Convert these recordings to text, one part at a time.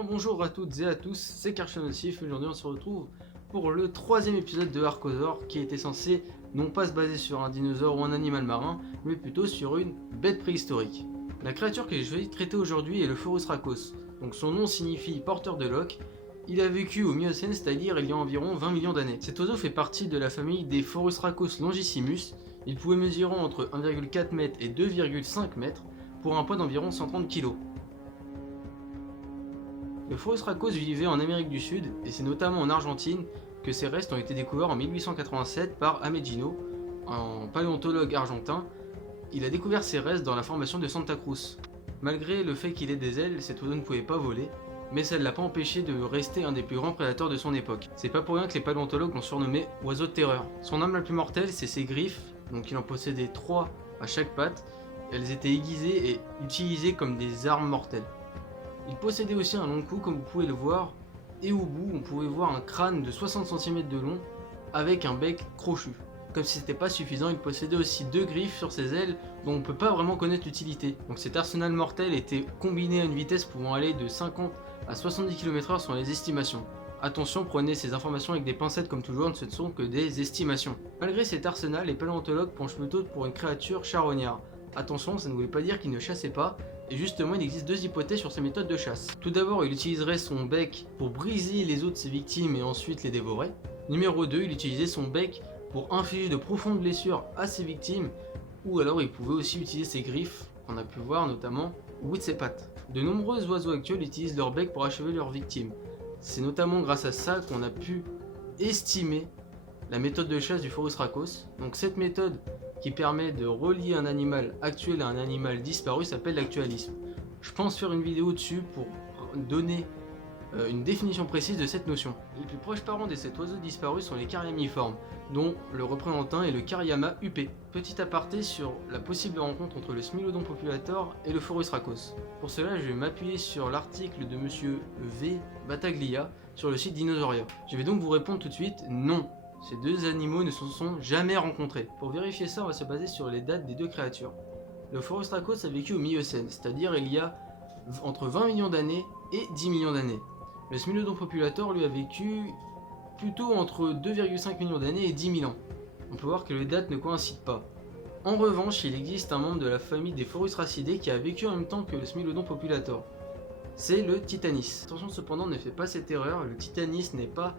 bien bonjour à toutes et à tous, c'est Karchanosif. Aujourd'hui on se retrouve pour le troisième épisode de Archosaur qui était censé non pas se baser sur un dinosaure ou un animal marin, mais plutôt sur une bête préhistorique. La créature que je vais traiter aujourd'hui est le Phorusrhacos. Donc son nom signifie porteur de loques. Il a vécu au Miocène, c'est-à-dire il y a environ 20 millions d'années. Cet oiseau fait partie de la famille des Phorusrhacos longissimus. Il pouvait mesurer entre 1,4 m et 2,5 m pour un poids d'environ 130 kg. Le Phorusrhacos vivait en Amérique du Sud et c'est notamment en Argentine que ses restes ont été découverts en 1887 par Ameghino, un paléontologue argentin. Il a découvert ses restes dans la formation de Santa Cruz. Malgré le fait qu'il ait des ailes, cet oiseau ne pouvait pas voler, mais ça ne l'a pas empêché de rester un des plus grands prédateurs de son époque. C'est pas pour rien que les paléontologues l'ont surnommé oiseau de terreur. Son arme la plus mortelle, c'est ses griffes, donc il en possédait 3 à chaque patte. Elles étaient aiguisées et utilisées comme des armes mortelles. Il possédait aussi un long cou comme vous pouvez le voir, et au bout on pouvait voir un crâne de 60 cm de long avec un bec crochu. Comme si c'était pas suffisant, il possédait aussi 2 griffes sur ses ailes dont on peut pas vraiment connaître l'utilité. Donc cet arsenal mortel était combiné à une vitesse pouvant aller de 50 à 70 km/h selon les estimations. Attention, prenez ces informations avec des pincettes comme toujours, ce ne sont que des estimations. Malgré cet arsenal, les paléontologues penchent plutôt pour une créature charognard. Attention, ça ne voulait pas dire qu'il ne chassait pas, et justement il existe 2 hypothèses sur ses méthodes de chasse. Tout d'abord, il utiliserait son bec pour briser les os de ses victimes et ensuite les dévorer. Numéro 2, il utilisait son bec pour infliger de profondes blessures à ses victimes, ou alors il pouvait aussi utiliser ses griffes, qu'on a pu voir notamment au bout de ses pattes. De nombreux oiseaux actuels utilisent leur bec pour achever leurs victimes. C'est notamment grâce à ça qu'on a pu estimer la méthode de chasse du Phorusrhacos. Donc cette méthode qui permet de relier un animal actuel à un animal disparu s'appelle l'actualisme. Je pense faire une vidéo dessus pour donner une définition précise de cette notion. Les plus proches parents de cet oiseau disparu sont les Cariamiformes, dont le représentant est le Cariama up. Petit aparté sur la possible rencontre entre le Smilodon populator et le Phorusrhacos. Pour cela, je vais m'appuyer sur l'article de monsieur V. Battaglia sur le site Dinosauria. Je vais donc vous répondre tout de suite, non. Ces deux animaux ne se sont jamais rencontrés. Pour vérifier ça, on va se baser sur les dates des deux créatures. Le Phorusrhacos a vécu au Miocène, c'est-à-dire il y a entre 20 millions d'années et 10 millions d'années. Le Smilodon populator lui a vécu plutôt entre 2,5 millions d'années et 10 000 ans. On peut voir que les dates ne coïncident pas. En revanche, il existe un membre de la famille des Phorusrhacidae qui a vécu en même temps que le Smilodon populator. C'est le Titanis. Attention cependant, ne faites pas cette erreur, le Titanis n'est pas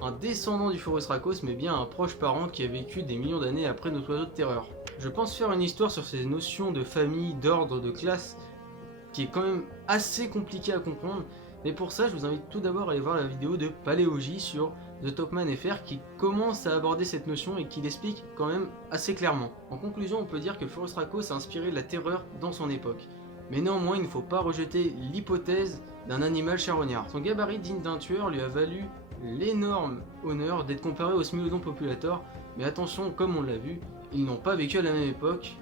un descendant du Phorusrhacos, mais bien un proche parent qui a vécu des millions d'années après notre oiseau de terreur. Je pense faire une histoire sur ces notions de famille, d'ordre, de classe, qui est quand même assez compliqué à comprendre, mais pour ça je vous invite tout d'abord à aller voir la vidéo de Paléogie sur The Topman FR qui commence à aborder cette notion et qui l'explique quand même assez clairement. En conclusion, on peut dire que le Phorusrhacos a inspiré la terreur dans son époque. Mais néanmoins, il ne faut pas rejeter l'hypothèse d'un animal charognard. Son gabarit digne d'un tueur lui a valu l'énorme honneur d'être comparé au Smilodon populator, mais attention, comme on l'a vu, ils n'ont pas vécu à la même époque.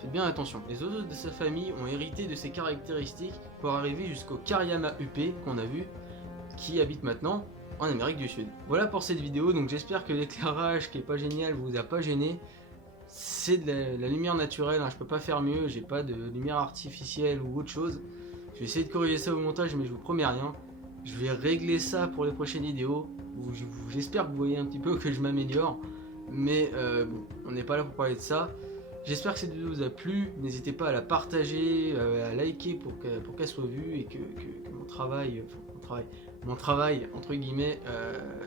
Faites bien attention. Les oiseaux de sa famille ont hérité de ses caractéristiques pour arriver jusqu'au Cariama up qu'on a vu, qui habite maintenant en Amérique du Sud. Voilà pour cette vidéo, donc j'espère que l'éclairage qui est pas génial vous a pas gêné. C'est de la lumière naturelle, hein, je peux pas faire mieux, j'ai pas de lumière artificielle ou autre chose. Je vais essayer de corriger ça au montage, mais je vous promets rien. Je vais régler ça pour les prochaines vidéos. J'espère que vous voyez un petit peu que je m'améliore, mais bon, on n'est pas là pour parler de ça. J'espère que cette vidéo vous a plu, n'hésitez pas à la partager, à liker pour qu'elle soit vue et que mon travail entre guillemets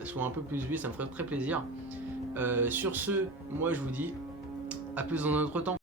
soit un peu plus vu, ça me ferait très plaisir. Sur ce, moi je vous dis à plus dans un autre temps.